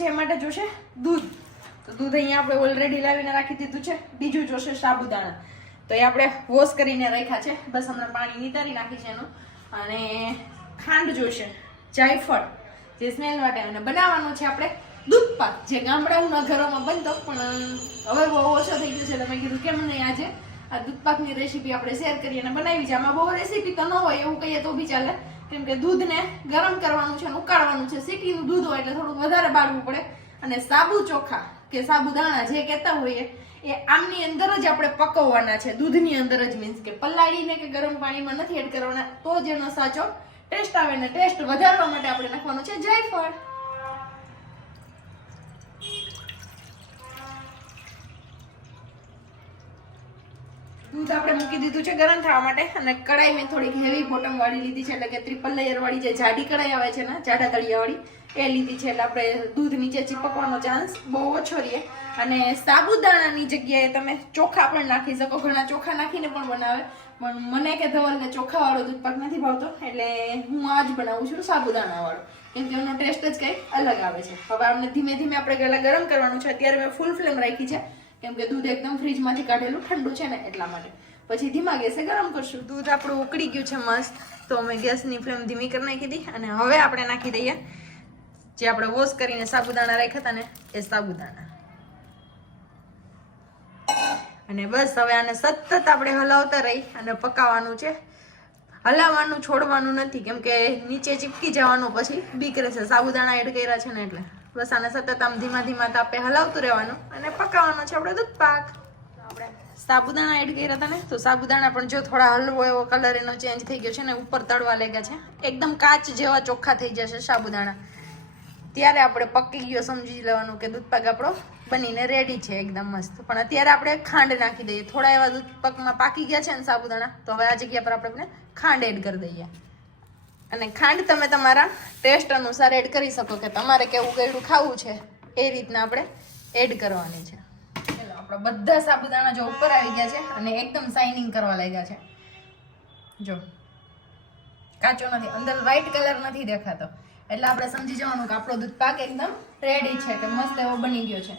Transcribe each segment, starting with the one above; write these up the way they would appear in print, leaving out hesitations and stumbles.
છે એ માટે જોશે દૂધ. તો દૂધ અહીંયા આપણે ઓલરેડી લાવીને રાખી દીધું છે. બીજું જોશે સાબુદાણા. તો એ આપણે વોશ કરીને રાખ્યા છે. બસ હમણાં પાણી નિતારી નાખી છે એનું. અને ખાંડ જોશે, જાયફળ જે સ્મેલ માટે, અને બનાવવાનું છે આપણે દૂધ પાક, જે ગામડાઓના ઘરોમાં બનતો પણ હવે બહુ ઓછો થઈ ગયો છે. એટલે મેં કીધું કેમ નહીં આજે આ દૂધ પાકની રેસીપી આપણે શેર કરીએ અને બનાવી છે. આમાં બહુ રેસીપી તો ન હોય એવું કહીએ તો બી ચાલે, કેમ કે દૂધને ગરમ કરવાનું છે અને ઉકાળવાનું છે. સીટીનું દૂધ હોય એટલે થોડુંક વધારે બાળવું પડે. અને સાબુ ચોખા કે સાબુદાણા જે કહેતા હોઈએ એ આમની અંદર જ આપણે પકવવાના છે, દૂધની અંદર જ. મીન્સ કે પલાળીને કે ગરમ પાણીમાં નથી એડ કરવાના, તો જ એનો સાચો ટેસ્ટ આવે. ને ટેસ્ટ વધારવા માટે આપણે નાખવાનું છે જાયફળ. દૂધ આપણે મૂકી દીધું છે ગરમ થવા માટે. અને કડાઈ મેં થોડીક હેવી બોટમ વાળી લીધી છે, એટલે કે ટ્રિપલ લેયર વાળી જે જાડી કડાઈ આવે છે ને, જાડા તળિયા વાળી, એ લીધી છે. એટલે આપણે દૂધ નીચે ચીપકવાનો ચાન્સ બહુ ઓછો રહે. અને સાબુદાણાની જગ્યાએ તમે ચોખા પણ નાખી શકો. ઘણા ચોખા નાખીને પણ બનાવે, પણ મને કે ધવલને ચોખા વાળો દૂધ પાક નથી ભાવતો, એટલે હું આ જ બનાવું છું સાબુદાણા વાળો, કેમ કે એનો ટેસ્ટ જ કંઈક અલગ આવે છે. હવે આમને ધીમે ધીમે આપણે પહેલા ગરમ કરવાનું છે. અત્યારે મેં ફૂલ ફ્લેમ રાખી છે, કેમ કે દૂધ એકદમ ફ્રીજમાંથી કાઢેલું ઠંડુ છે ને, એટલા માટે. પછી ધીમા ગેસે ગરમ કરશું. દૂધ આપણું ઉકળી ગયું છે મસ્ત, તો મેં ગેસની ફ્લેમ ધીમી કરી નાખી હતી. અને હવે આપણે નાખી દઈએ જે આપણે વોશ કરીને સાબુદાણા રાખ્યા હતા ને, એ સાબુદાણા. અને બસ હવે આને સતત આપણે હલાવતા રહી અને પકાવવાનું છે. હલાવવાનું છોડવાનું નથી, કેમ કે નીચે ચીપકી જવાનું પછી બીક રહેશે. સાબુદાણા એડ કર્યા છે ને એટલે બસ આને સતત આમ ધીમા ધીમા તાપે હલાવતું રહેવાનું અને પકાવવાનું છે આપણે દૂધ પાક. આપણે સાબુદાણા એડ કર્યા હતા ને, તો સાબુદાણા પણ જો થોડા હલવો એવો કલર એનો ચેન્જ થઈ ગયો છે ને, ઉપર તળવા લાગ્યા છે. એકદમ કાચ જેવા ચોખ્ખા થઈ જશે સાબુદાણા, ત્યારે આપણે પકી ગયો સમજી લેવાનું કે દૂધ પાક આપણો બનીને રેડી છે એકદમ મસ્ત. પણ અત્યારે આપણે ખાંડ નાખી દઈએ. થોડા એવા દૂધ પાકમાં પાકી ગયા છે ને સાબુદાણા, તો હવે આ જગ્યા પર આપણે ખાંડ એડ કરી દઈએ. અને ખાંડ તમે તમારા ટેસ્ટ અનુસાર એડ કરી શકો, કે તમારે કેવું ગળ્યું ખાવું છે એ રીતના આપણે એડ કરવાની છે. ચલો આપણા બધા સાબુદાણા જો ઉપર આવી ગયા છે અને એકદમ શાઇનિંગ કરવા લાગ્યા છે. જો કાચો નથી, અંદર વ્હાઈટ કલર નથી દેખાતો, એટલે આપણે સમજી જવાનું કે આપણો દૂધ પાક એકદમ રેડી છે, કે મસ્ત એવો બની ગયો છે.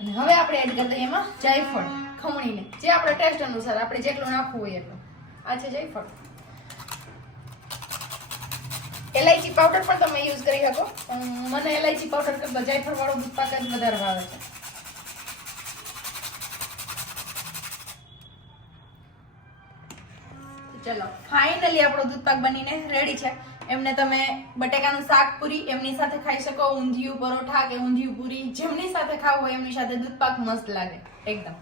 અને હવે આપણે એડ કરી દઈએ એમાં જાયફળ ખમણીને, જે આપણે ટેસ્ટ અનુસાર આપણે જેટલું નાખવું હોય એટલું. આ છે જાયફળ. એલાયચી પાવડર પણ તમે યુઝ કરી શકો, મને એલાયચી પાવડર કરતા જાયફળ વાળો દૂધ પાક જ વધારે ભાવે છે. ચલો ફાઇનલી આપણો દૂધ પાક બનીને રેડી છે. એમને તમે બટેકાનું શાક પૂરી એમની સાથે ખાઈ શકો, ઊંધિયું પરોઠા કે ઊંધિયું પૂરી જેમની સાથે ખાવું હોય એમની સાથે દૂધ પાક મસ્ત લાગે એકદમ.